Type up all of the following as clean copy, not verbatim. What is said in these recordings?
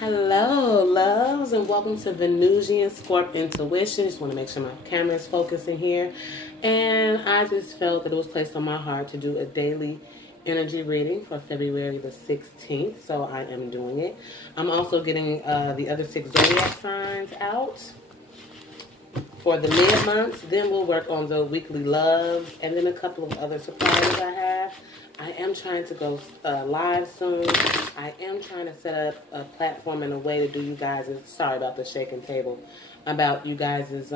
Hello, loves, and welcome to Venusian Scorp Intuition. Just want to make sure my camera is focusing here. And I just felt that it was placed on my heart to do a daily energy reading for February the 16th. So I am doing it. I'm also getting the other 6 zodiac signs out for the mid-months. Then we'll work on the weekly loves and then a couple of other surprises I have. I am trying to go live soon. I am trying to set up a platform and a way to do you guys' sorry about the shaking table, about you guys'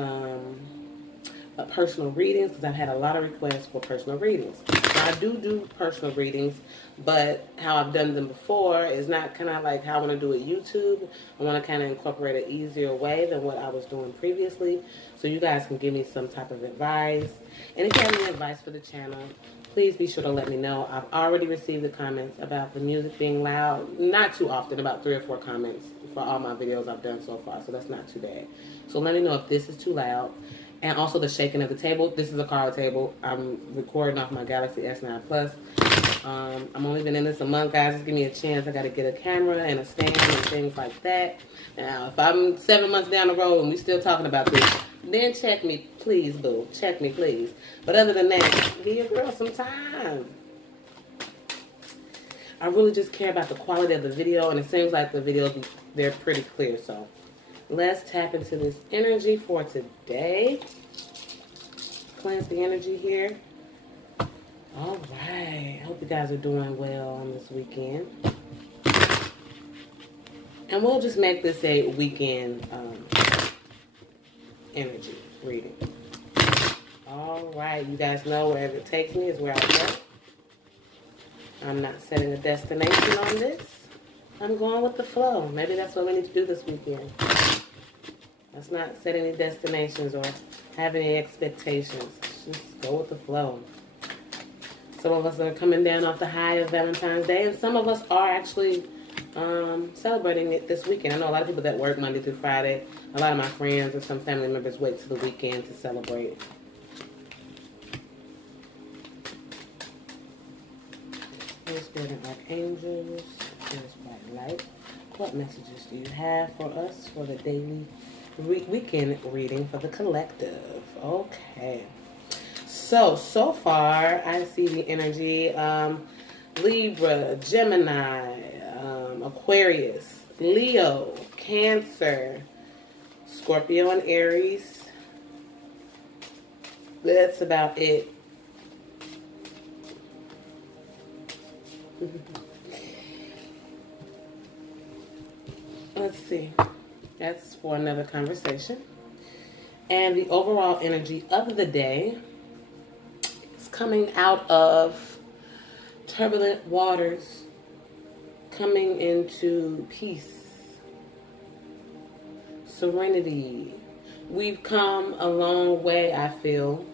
personal readings, because I've had a lot of requests for personal readings. Now, I do personal readings, but how I've done them before is not kind of like how I want to do it YouTube. I want to kind of incorporate an easier way than what I was doing previously, so you guys can give me some type of advice. And if you have any advice for the channel, please be sure to let me know. I've already received the comments about the music being loud. Not too often, about 3 or 4 comments for all my videos I've done so far, so that's not too bad. So let me know if this is too loud. And also the shaking of the table. This is a card table. I'm recording off my Galaxy S9 Plus. I'm only been in this a month, guys. Just give me a chance. I got to get a camera and a stand and things like that. Now, if I'm 7 months down the road and we still talking about this, then check me, please, boo. Check me, please. But other than that, give your girl some time. I really just care about the quality of the video, and it seems like the videos, they're pretty clear. So let's tap into this energy for today. Cleanse the energy here. All right. Hope you guys are doing well on this weekend. And we'll just make this a weekend energy reading. All right. You guys know wherever it takes me is where I go. I'm not setting a destination on this. I'm going with the flow. Maybe that's what we need to do this weekend. Let's not set any destinations or have any expectations. Just go with the flow. Some of us are coming down off the high of Valentine's Day, and some of us are actually celebrating it this weekend. I know a lot of people that work Monday through Friday. A lot of my friends or some family members wait till the weekend to celebrate. Holy Spirit and Archangels, here's bright light. What messages do you have for us for the daily weekend reading for the collective? Okay. So far, I see the energy, Libra, Gemini, Aquarius, Leo, Cancer, Scorpio, and Aries. That's about it. Let's see. That's for another conversation. And the overall energy of the day is coming out of turbulent waters, coming into peace, serenity. We've come a long way, I feel.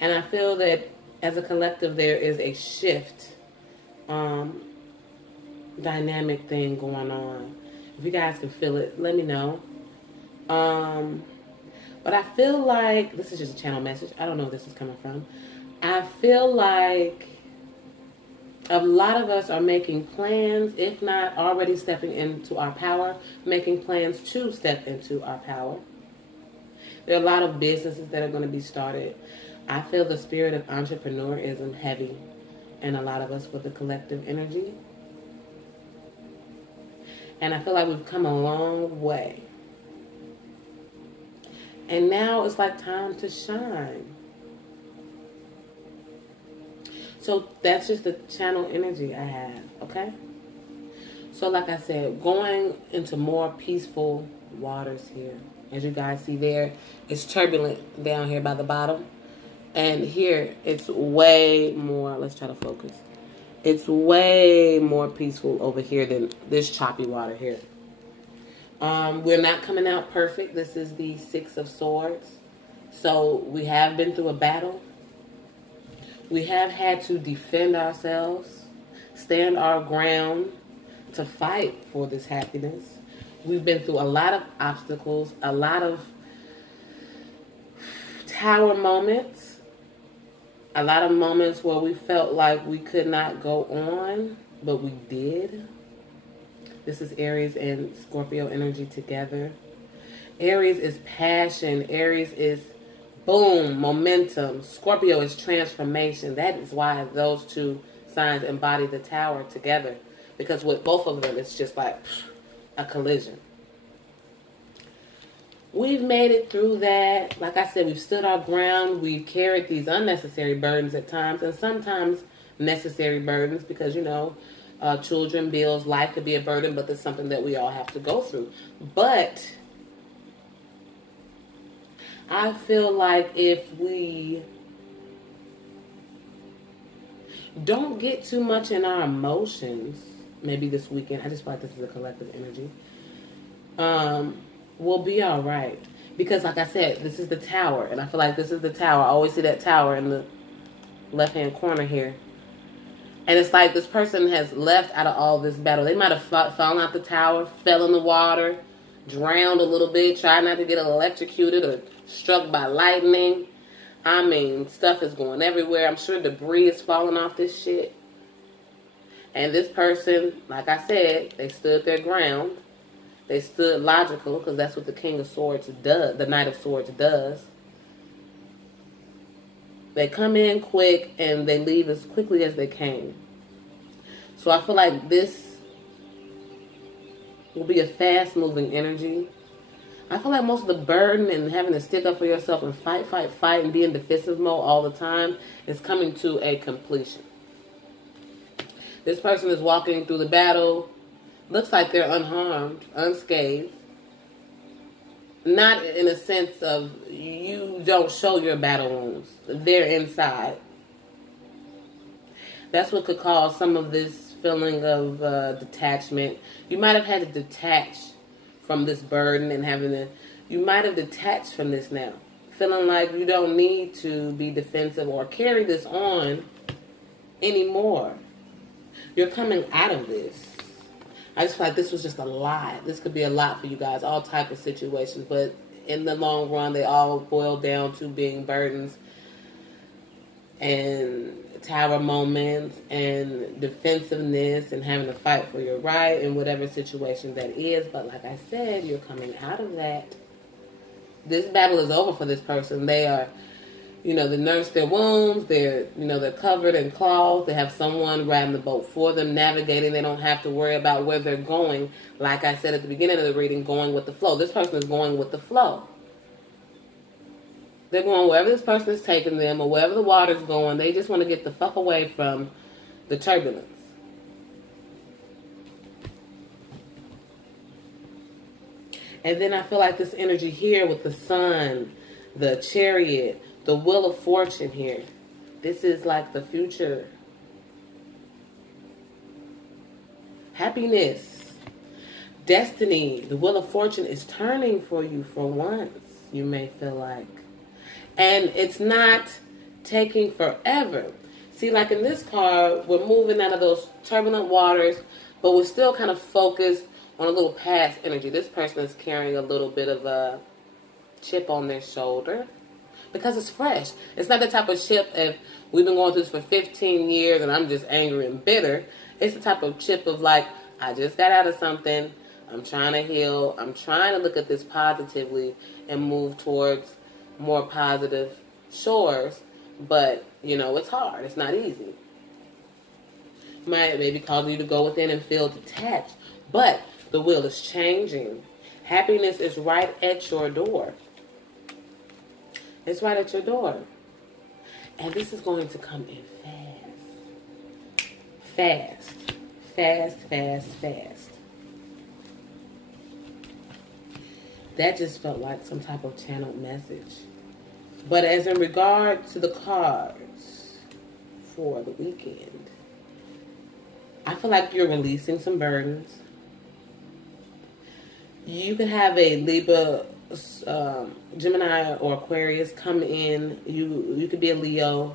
And I feel that as a collective, there is a shift, dynamic thing going on. If you guys can feel it, let me know. But I feel like, this is just a channel message. I don't know where this is coming from. I feel like a lot of us are making plans, if not already stepping into our power, making plans to step into our power. There are a lot of businesses that are going to be started. I feel the spirit of entrepreneurism heavy in a lot of us with the collective energy. And I feel like we've come a long way. And now it's like time to shine. So that's just the channel energy I have, okay? So like I said, going into more peaceful waters here. As you guys see there, it's turbulent down here by the bottom. And here, it's way more, let's try to focus. It's way more peaceful over here than this choppy water here. We're not coming out perfect. This is the 6 of Swords. So we have been through a battle. We have had to defend ourselves, stand our ground to fight for this happiness. We've been through a lot of obstacles, a lot of tower moments, a lot of moments where we felt like we could not go on, but we did. This is Aries and Scorpio energy together. Aries is passion. Aries is boom, momentum. Scorpio is transformation. That is why those two signs embody the Tower together. Because with both of them, it's just like a collision. We've made it through that. Like I said, we've stood our ground. We've carried these unnecessary burdens at times, and sometimes necessary burdens because, you know, children, bills, life could be a burden, but it's something that we all have to go through. But I feel like if we don't get too much in our emotions, maybe this weekend, I just feel like this is a collective energy, we'll be all right. Because like I said, this is the Tower, and I feel like this is the Tower. I always see that Tower in the left-hand corner here. And it's like this person has left out of all this battle. They might have fallen out the tower, fell in the water, drowned a little bit, tried not to get electrocuted or struck by lightning. I mean, stuff is going everywhere. I'm sure debris is falling off this shit. And this person, like I said, they stood their ground. They stood logical, because that's what the King of Swords does, the Knight of Swords does. They come in quick and they leave as quickly as they came. So I feel like this will be a fast-moving energy. I feel like most of the burden and having to stick up for yourself and fight, and be in defensive mode all the time is coming to a completion. This person is walking through the battle. Looks like they're unharmed, unscathed. Not in a sense of you don't show your battle wounds. They're inside. That's what could cause some of this feeling of detachment. You might have had to detach from this burden and having to... You might have detached from this now. Feeling like you don't need to be defensive or carry this on anymore. You're coming out of this. I just feel like this was just a lot. This could be a lot for you guys. All type of situations. But in the long run, they all boil down to being burdens and Tower moments and defensiveness and having to fight for your right in whatever situation that is. But like I said, you're coming out of that. This battle is over for this person. They are, you know, they nursed their wounds. They're, you know, they're covered in cloth. They have someone riding the boat for them, navigating. They don't have to worry about where they're going. Like I said at the beginning of the reading, going with the flow. This person is going with the flow. They're going wherever this person is taking them or wherever the water's going. They just want to get the fuck away from the turbulence. And then I feel like this energy here with the sun, the Chariot, the Wheel of Fortune here. This is like the future. Happiness. Destiny. The Wheel of Fortune is turning for you for once, you may feel like. And it's not taking forever. See, like in this card, we're moving out of those turbulent waters, but we're still kind of focused on a little past energy. This person is carrying a little bit of a chip on their shoulder because it's fresh. It's not the type of chip if we've been going through this for 15 years and I'm just angry and bitter. It's the type of chip of like, I just got out of something. I'm trying to heal. I'm trying to look at this positively and move towards more positive shores, but you know it's hard. It's not easy. Might maybe cause you to go within and feel detached, but the wheel is changing. Happiness is right at your door. It's right at your door, and this is going to come in fast, fast, fast, fast. That just felt like some type of channeled message. But as in regard to the cards for the weekend, I feel like you're releasing some burdens. You could have a Libra, Gemini, or Aquarius come in. You could be a Leo.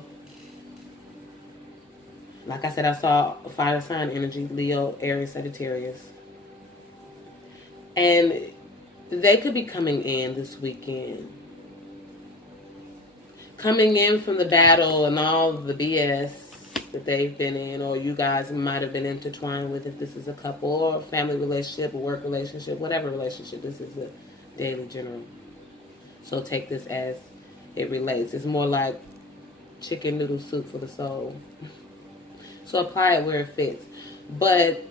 Like I said, I saw fire sign energy, Leo, Aries, Sagittarius. And they could be coming in this weekend. Coming in from the battle and all the BS that they've been in, or you guys might have been intertwined with, if this is a couple or a family relationship, a work relationship, whatever relationship. This is a daily general. So take this as it relates. It's more like chicken noodle soup for the soul. So apply it where it fits. But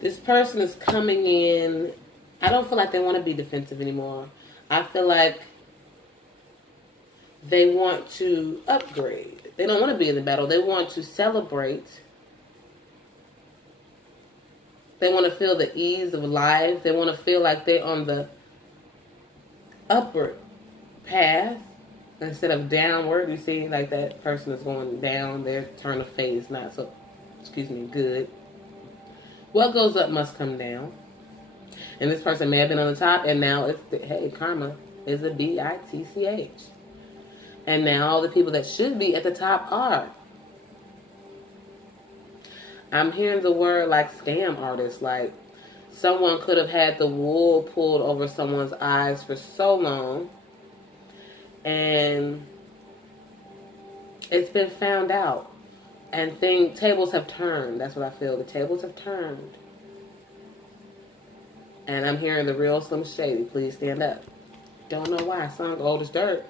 this person is coming in, I don't feel like they want to be defensive anymore. I feel like they want to upgrade. They don't want to be in the battle. They want to celebrate. They want to feel the ease of life. They want to feel like they're on the upward path instead of downward. You see, like that person is going down. Their turn of fate is not so, good. What goes up must come down. And this person may have been on the top, and now it's, hey, karma is a bitch. And now all the people that should be at the top are. I'm hearing the word like scam artist. Like someone could have had the wool pulled over someone's eyes for so long. And it's been found out. And tables have turned. That's what I feel. The tables have turned. And I'm hearing the real Slim Shady. Please stand up. Don't know why. Song old as dirt.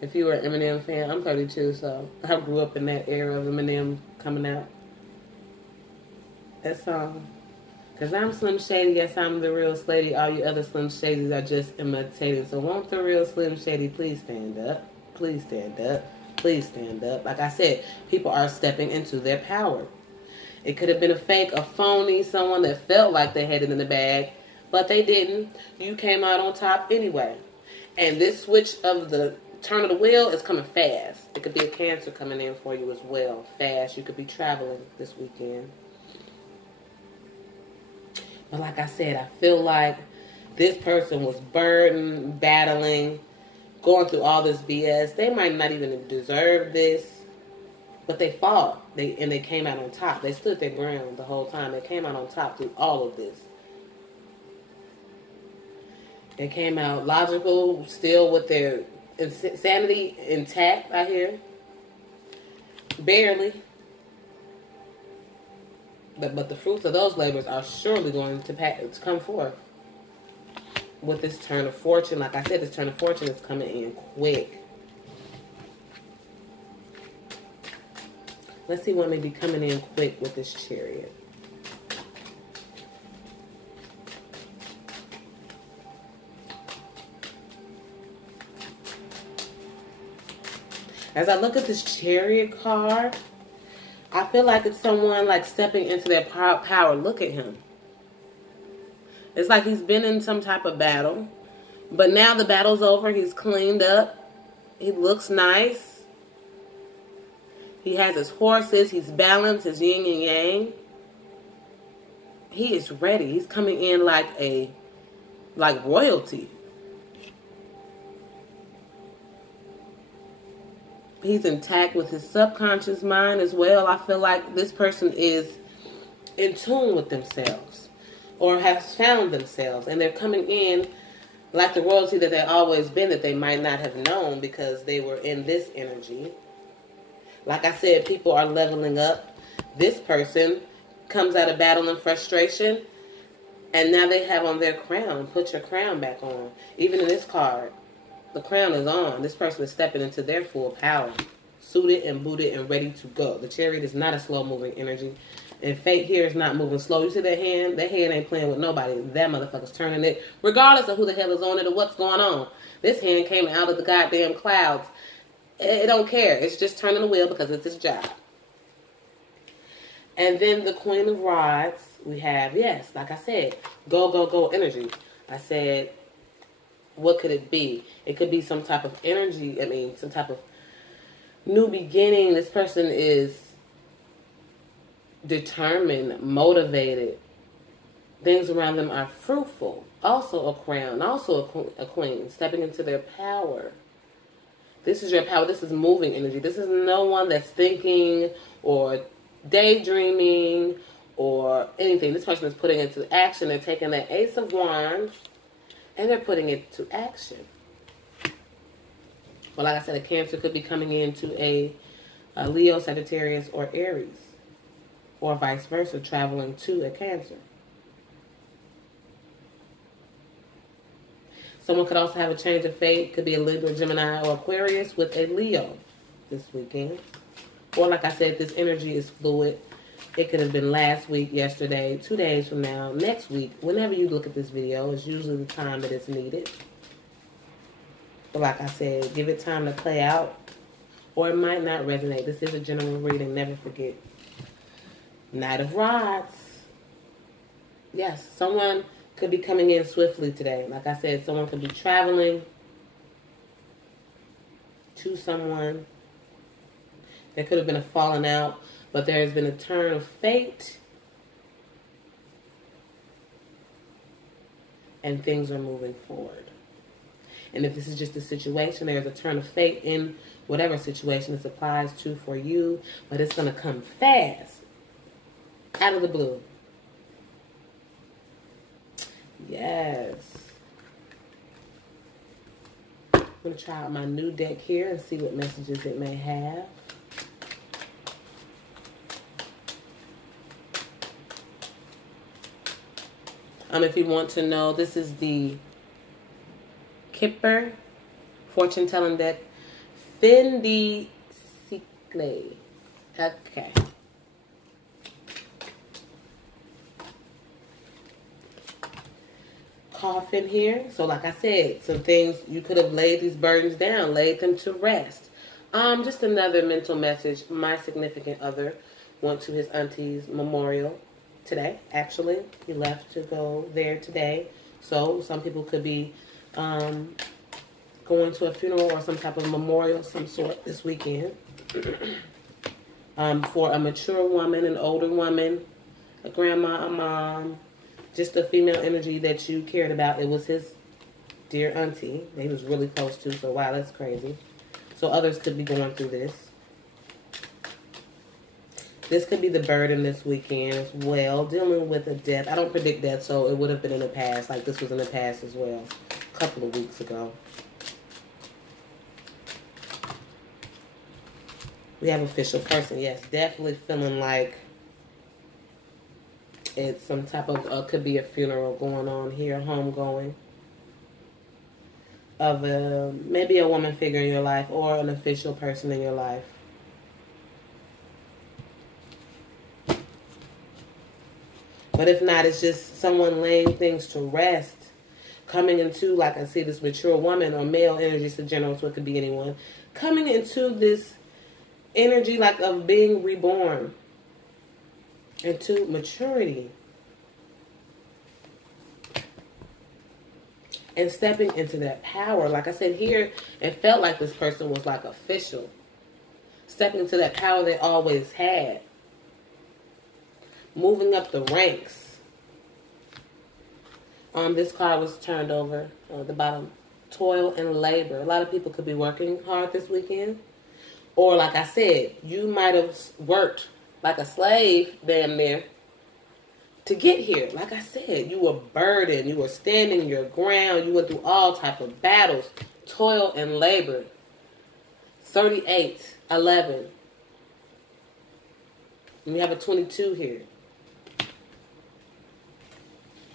If you were an Eminem fan, I'm 32, so I grew up in that era of Eminem coming out. That song. Because I'm Slim Shady, yes, I'm the real Slady. All you other Slim Shadys are just imitating. So won't the real Slim Shady please stand up? Please stand up. Please stand up. Like I said, people are stepping into their power. It could have been a fake, a phony, someone that felt like they had it in the bag, but they didn't. You came out on top anyway. And this switch of the turn of the wheel is coming fast. It could be a Cancer coming in for you as well. Fast. You could be traveling this weekend. But like I said, I feel like this person was burdened, battling, going through all this BS. They might not even deserve this, but they fought. They came out on top. They stood their ground the whole time. They came out on top through all of this. They came out logical, still with their sanity intact, I hear. Barely. But the fruits of those labors are surely going to come forth with this turn of fortune. Like I said, this turn of fortune is coming in quick. Let's see what may be coming in quick with this Chariot. As I look at this Chariot card, I feel like it's someone like stepping into their power. Look at him. It's like he's been in some type of battle, but now the battle's over. He's cleaned up. He looks nice. He has his horses. He's balanced, his yin and yang. He is ready. He's coming in like royalty. He's intact with his subconscious mind as well. I feel like this person is in tune with themselves or has found themselves. And they're coming in like the royalty that they've always been, that they might not have known because they were in this energy. Like I said, people are leveling up. This person comes out of battle and frustration, and now they have on their crown. Put your crown back on. Even in this card, the crown is on. This person is stepping into their full power. Suited and booted and ready to go. The Chariot is not a slow-moving energy. And fate here is not moving slow. You see that hand? That hand ain't playing with nobody. That motherfucker's turning it. Regardless of who the hell is on it or what's going on. This hand came out of the goddamn clouds. It don't care. It's just turning the wheel because it's his job. And then the Queen of Rods. We have, yes, like I said, go, go, go energy. I said, what could it be? It could be some type of energy. I mean, some type of new beginning. This person is determined, motivated. Things around them are fruitful. Also a crown. Also a queen. Stepping into their power. This is your power. This is moving energy. This is no one that's thinking or daydreaming or anything. This person is putting it into action. They're taking that Ace of Wands and they're putting it to action. Well, like I said, a Cancer could be coming into a Leo, Sagittarius, or Aries. Or vice versa, traveling to a Cancer. Someone could also have a change of fate. Could be a Libra, Gemini, or Aquarius with a Leo this weekend. Or like I said, this energy is fluid. It could have been last week, yesterday, 2 days from now, next week. Whenever you look at this video, it's usually the time that it's needed. But like I said, give it time to play out. Or it might not resonate. This is a general reading. Never forget. Knight of Rods. Yes, someone could be coming in swiftly today. Like I said, someone could be traveling to someone. There could have been a falling out, but there has been a turn of fate. And things are moving forward. And if this is just a situation, there's a turn of fate in whatever situation this applies to for you. But it's going to come fast. Out of the blue. Yes. I'm going to try out my new deck here and see what messages it may have. If you want to know, this is the Kipper fortune telling deck. Fendi Cycle. Okay. Coffin here. So like I said, some things you could have laid these burdens down, laid them to rest. Just another mental message. My significant other went to his auntie's memorial today. Actually, he left to go there today. So some people could be going to a funeral or some type of memorial of some sort this weekend. For a mature woman, an older woman, a grandma, a mom, just a female energy that you cared about. It was his dear auntie that he was really close to. So wow, that's crazy. So others could be going through this. This could be the burden this weekend as well. Dealing with a death. I don't predict death, so it would have been in the past. Like this was in the past as well. A couple of weeks ago. We have official person. Yes, definitely feeling like it's some type of, could be a funeral going on here, homegoing. Of maybe a woman figure in your life or an official person in your life. But if not, it's just someone laying things to rest. Coming into, like I see, this mature woman or male energy, so general, so it could be anyone. Coming into this energy like of being reborn. Into maturity. And stepping into that power. Like I said here, it felt like this person was like official. Stepping into that power they always had. Moving up the ranks. This card was turned over at the bottom. Toil and labor. A lot of people could be working hard this weekend. Or like I said, you might have worked like a slave damn near to get here. Like I said, you were burdened. You were standing your ground. You went through all type of battles. Toil and labor. 38, 11. And we have a 22 here.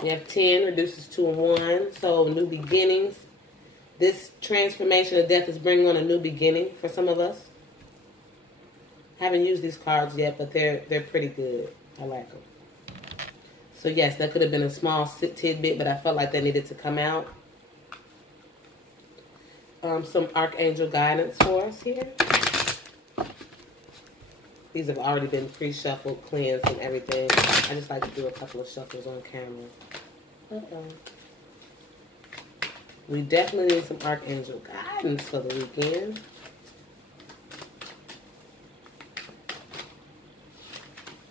You have 10, reduces to a 1. So new beginnings. This transformation of death is bringing on a new beginning for some of us. Haven't used these cards yet, but they're pretty good. I like them. So yes, that could have been a small tidbit, but I felt like that needed to come out. Some archangel guidance for us here. These have already been pre-shuffled, cleansed, and everything. I just like to do a couple of shuffles on camera. We definitely need some archangel guidance for the weekend.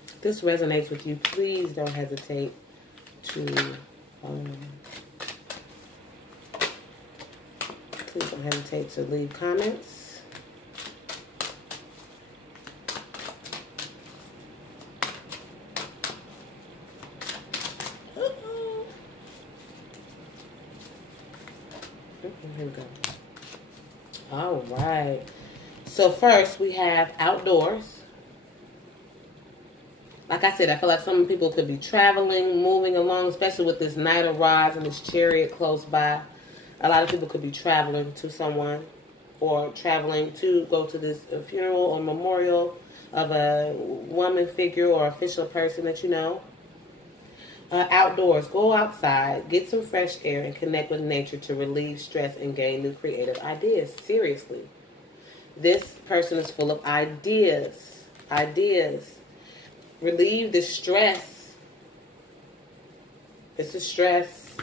If this resonates with you, please don't hesitate to leave comments. Here we go. All right. So first we have outdoors. Like I said, I feel like some people could be traveling, moving along, especially with this Knight of Rods and this Chariot close by. A lot of people could be traveling to someone or traveling to go to this funeral or memorial of a woman figure or official person that you know. Outdoors, go outside, get some fresh air, and connect with nature to relieve stress and gain new creative ideas. Seriously. This person is full of ideas. Ideas. Relieve the stress. It's a stress.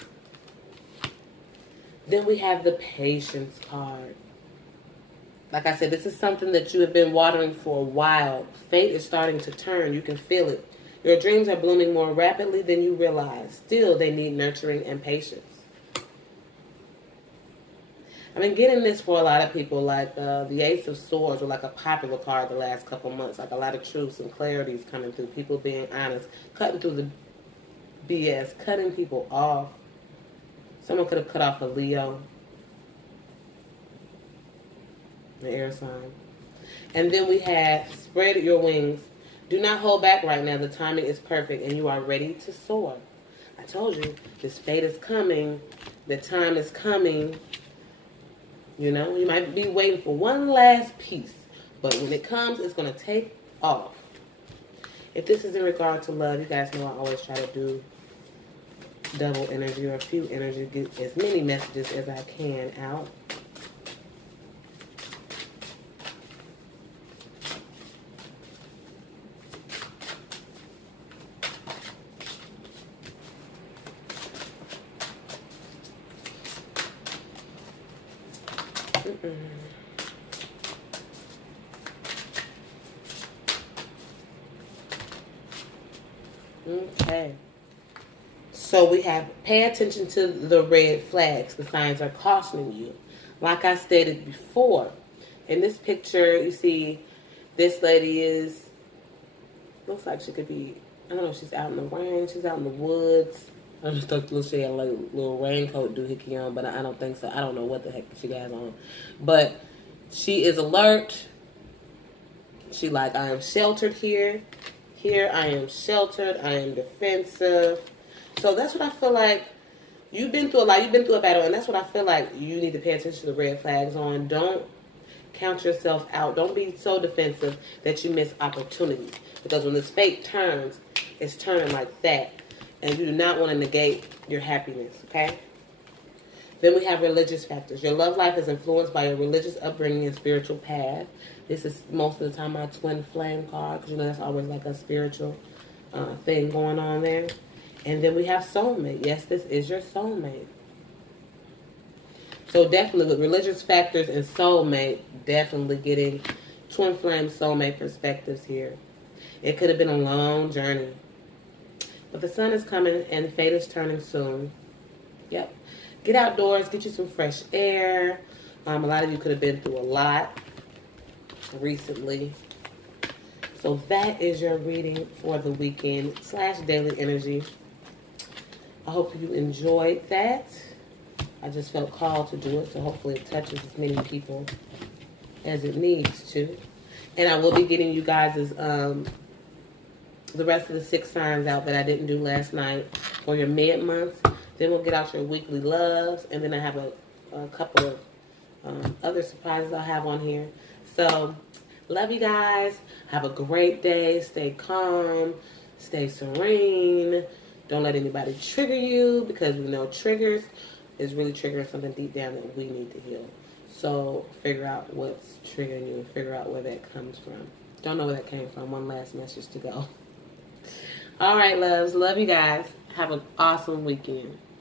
Then we have the patience card. Like I said, this is something that you have been watering for a while. Fate is starting to turn. You can feel it. Your dreams are blooming more rapidly than you realize. Still, they need nurturing and patience. I've been getting this for a lot of people, like the Ace of Swords was like a popular card the last couple months. Like a lot of truths and clarities coming through. People being honest. Cutting through the BS. Cutting people off. Someone could have cut off a Leo. The air sign. And then we have spread your wings. Do not hold back right now. The timing is perfect and you are ready to soar. I told you, this fate is coming. The time is coming. You know, you might be waiting for one last piece. But when it comes, it's going to take off. If this is in regard to love, you guys know I always try to do double energy or a few energy. Get as many messages as I can out. Okay. So we have pay attention to the red flags. The signs are cautioning you. Like I stated before, in this picture, you see this lady is, looks like she could be, I don't know, she's out in the rain, she's out in the woods. I just thought she had like a little raincoat doohickey on, but I don't think so. I don't know what the heck she has on. But she is alert. She like, I am sheltered here. Here, I am sheltered. I am defensive. So that's what I feel like. You've been through a lot. You've been through a battle, and that's what I feel like you need to pay attention to the red flags on. Don't count yourself out. Don't be so defensive that you miss opportunities. Because when this fate turns, it's turning like that. And you do not want to negate your happiness, okay? Then we have religious factors. Your love life is influenced by your religious upbringing and spiritual path. This is most of the time my twin flame card, because you know that's always like a spiritual thing going on there. And then we have soulmate. Yes, this is your soulmate. So definitely with religious factors and soulmate, definitely getting twin flame soulmate perspectives here. It could have been a long journey. But the sun is coming and fate is turning soon. Yep. Get outdoors, get you some fresh air. A lot of you could have been through a lot recently. So that is your reading for the weekend / daily energy. I hope you enjoyed that. I just felt called to do it, so hopefully it touches as many people as it needs to. And I will be getting you guys' the rest of the 6 signs out that I didn't do last night for your mid-month. Then we'll get out your weekly loves. And then I have a couple of other surprises I'll have on here. So, love you guys. Have a great day. Stay calm. Stay serene. Don't let anybody trigger you, because we know triggers is really triggering something deep down that we need to heal. So, figure out what's triggering you and figure out where that comes from. Don't know where that came from. One last message to go. All right, loves. Love you guys. Have an awesome weekend.